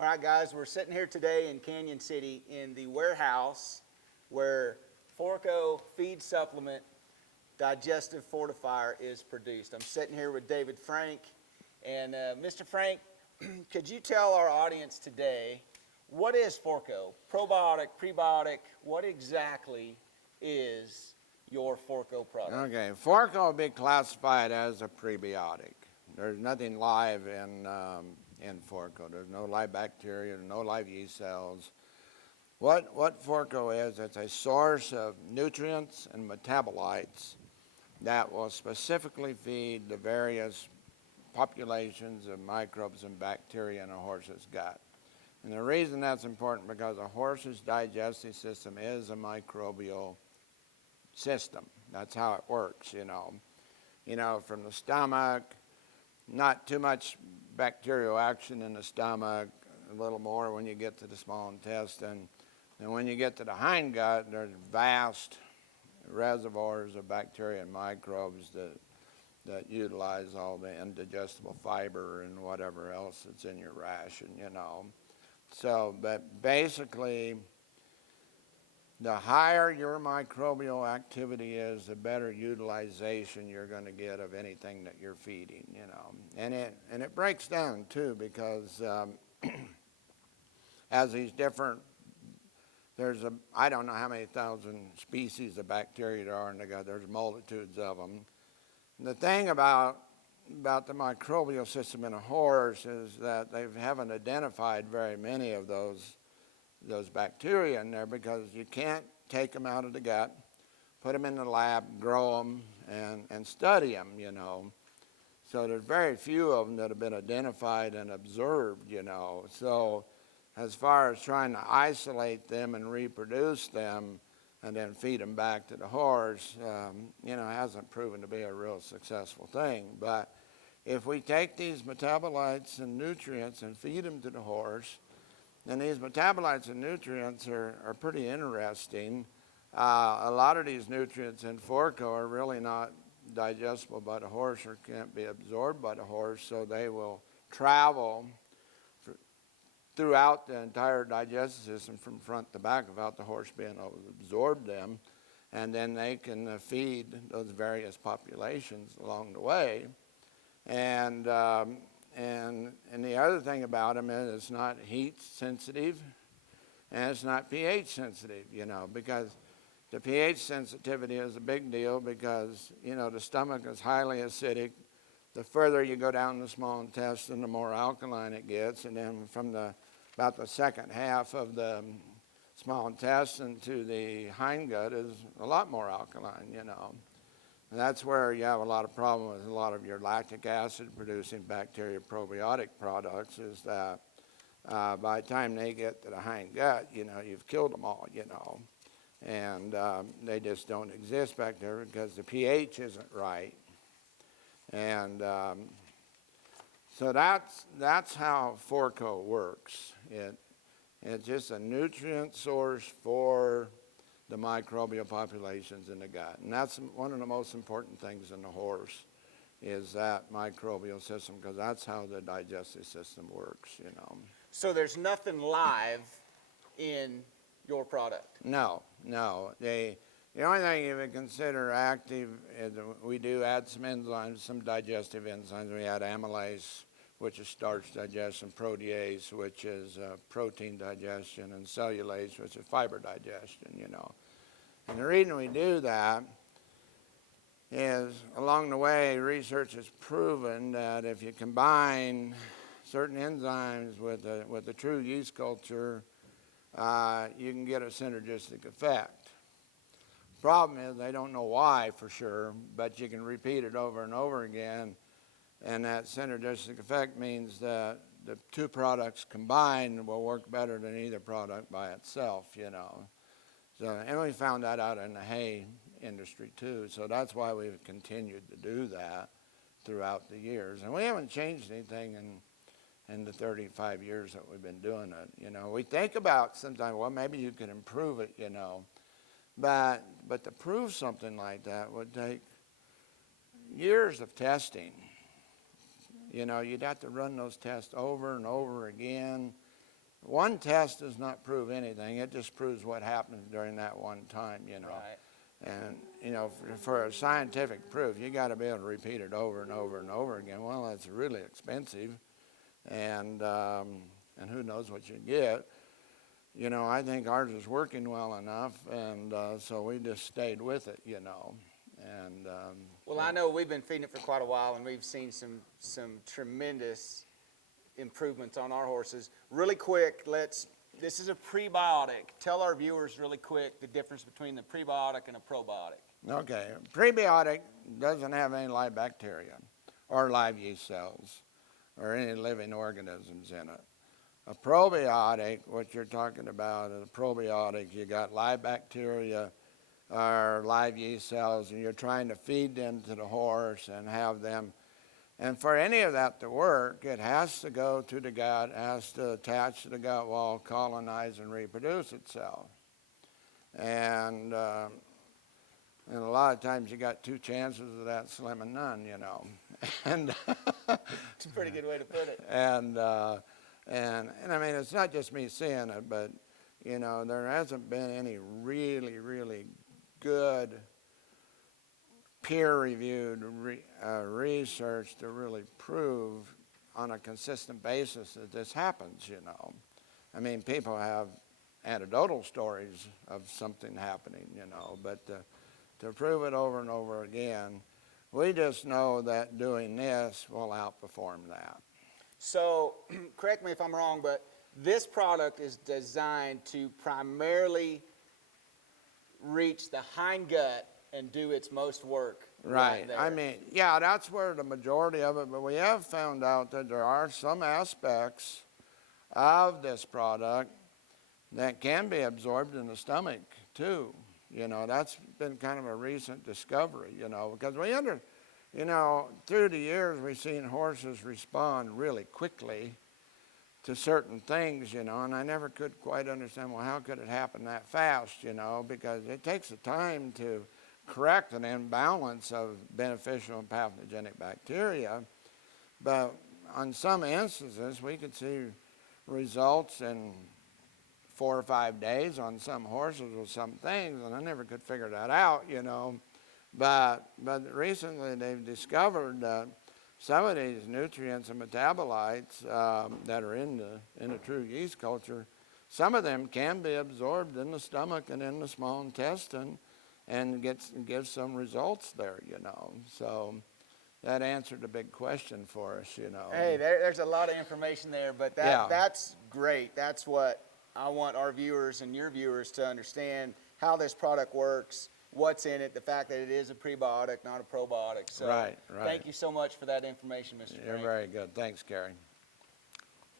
All right, guys, we're sitting here today in Canyon City in the warehouse where Forco feed supplement Digestive Fortifier is produced. I'm sitting here with David Frank. And Mr. Frank, could you tell our audience today, what is Forco? Probiotic, prebiotic, what exactly is your Forco product? Okay, Forco will be classified as a prebiotic. There's nothing live in Forco. There's no live bacteria, no live yeast cells. What Forco is, it's a source of nutrients and metabolites that will specifically feed the various populations of microbes and bacteria in a horse's gut. And the reason that's important because a horse's digestive system is a microbial system. That's how it works, you know. From the stomach, not too much bacterial action in the stomach, a little more when you get to the small intestine. And when you get to the hindgut, there's vast reservoirs of bacteria and microbes that utilize all the indigestible fiber and whatever else that's in your ration, you know. So, but basically, the higher your microbial activity is, the better utilization you're going to get of anything that you're feeding, you know. And it breaks down too because as these different, I don't know how many thousand species of bacteria there are in the gut. There's multitudes of them. And the thing about the microbial system in a horse is that they haven't identified very many of those bacteria in there because you can't take them out of the gut, put them in the lab, grow them, and study them, you know. So there's very few of them that have been identified and observed, you know. So as far as trying to isolate them and reproduce them and then feed them back to the horse, hasn't proven to be a real successful thing. But if we take these metabolites and nutrients and feed them to the horse, and these metabolites and nutrients are pretty interesting. A lot of these nutrients in Forco are really not digestible by the horse or can't be absorbed by the horse, so they will travel throughout the entire digestive system from front to back without the horse being able to absorb them, and then they can feed those various populations along the way. And the other thing about them is it's not heat sensitive and it's not pH sensitive, you know, because the pH sensitivity is a big deal because, you know, the stomach is highly acidic. The further you go down the small intestine, the more alkaline it gets. And then from about the second half of the small intestine to the hindgut is a lot more alkaline, you know. And that's where you have a lot of problem with a lot of your lactic acid producing bacteria probiotic products is that by the time they get to the hindgut, you know, you've killed them all, you know. And they just don't exist back there because the pH isn't right. And so that's how Forco works. It's just a nutrient source for the microbial populations in the gut. And that's one of the most important things in the horse is that microbial system because that's how the digestive system works, you know. So there's nothing live in your product? No. The only thing you would consider active is we do add some enzymes, some digestive enzymes. We add amylase, which is starch digestion, protease, which is protein digestion, and cellulase, which is fiber digestion, you know. And the reason we do that is along the way, research has proven that if you combine certain enzymes with a true yeast culture, you can get a synergistic effect. Problem is they don't know why for sure, but you can repeat it over and over again. And that synergistic effect means that the two products combined will work better than either product by itself, you know. So, and we found that out in the hay industry too. So that's why we've continued to do that throughout the years. And we haven't changed anything in the 35 years that we've been doing it. You know, we think about sometimes, well, maybe you could improve it, you know. But to prove something like that would take years of testing. You know, you'd have to run those tests over and over again. one test does not prove anything. It just proves what happens during that one time, you know. Right. And, you know, for a scientific proof, you got to be able to repeat it over and over and over again. Well, that's really expensive, and who knows what you get. You know, I think ours is working well enough, and so we just stayed with it, you know. And Well, I know we've been feeding it for quite a while, and we've seen some tremendous improvements on our horses. Really quick, this is a prebiotic. Tell our viewers really quick the difference between the prebiotic and a probiotic. Okay, prebiotic doesn't have any live bacteria or live yeast cells or any living organisms in it. A probiotic, what you're talking about, a probiotic, you got live bacteria or live yeast cells, and you're trying to feed them to the horse and have them. And for any of that to work, it has to go to the gut, has to attach to the gut wall, colonize, and reproduce itself. And a lot of times you got two chances of that, slim and none, you know. And It's a pretty good way to put it. and I mean, it's not just me saying it, but, you know, there hasn't been any really, really good peer-reviewed research to really prove on a consistent basis that this happens, you know. I mean, people have anecdotal stories of something happening, you know, but to prove it over and over again, we just know that doing this will outperform that. So, correct me if I'm wrong, but this product is designed to primarily reach the hind gut and do its most work. Right. There. I mean, yeah, that's where the majority of it, but we have found out that there are some aspects of this product that can be absorbed in the stomach too. You know, that's been kind of a recent discovery, you know, because you know, through the years we've seen horses respond really quickly to certain things, you know, and I never could quite understand, well, how could it happen that fast, you know, because it takes a time to correct an imbalance of beneficial and pathogenic bacteria. But on some instances, we could see results in 4 or 5 days on some horses with some things, and I never could figure that out, you know. But recently they've discovered that some of these nutrients and metabolites that are in the true yeast culture, some of them can be absorbed in the stomach and in the small intestine and give some results there, you know. So that answered a big question for us, you know. Hey, there's a lot of information there, but that's great. That's what I want our viewers and your viewers to understand, how this product works, what's in it, the fact that it is a prebiotic, not a probiotic. So right. Thank you so much for that information, Mr. You're Frank. very good. Thanks, Gary.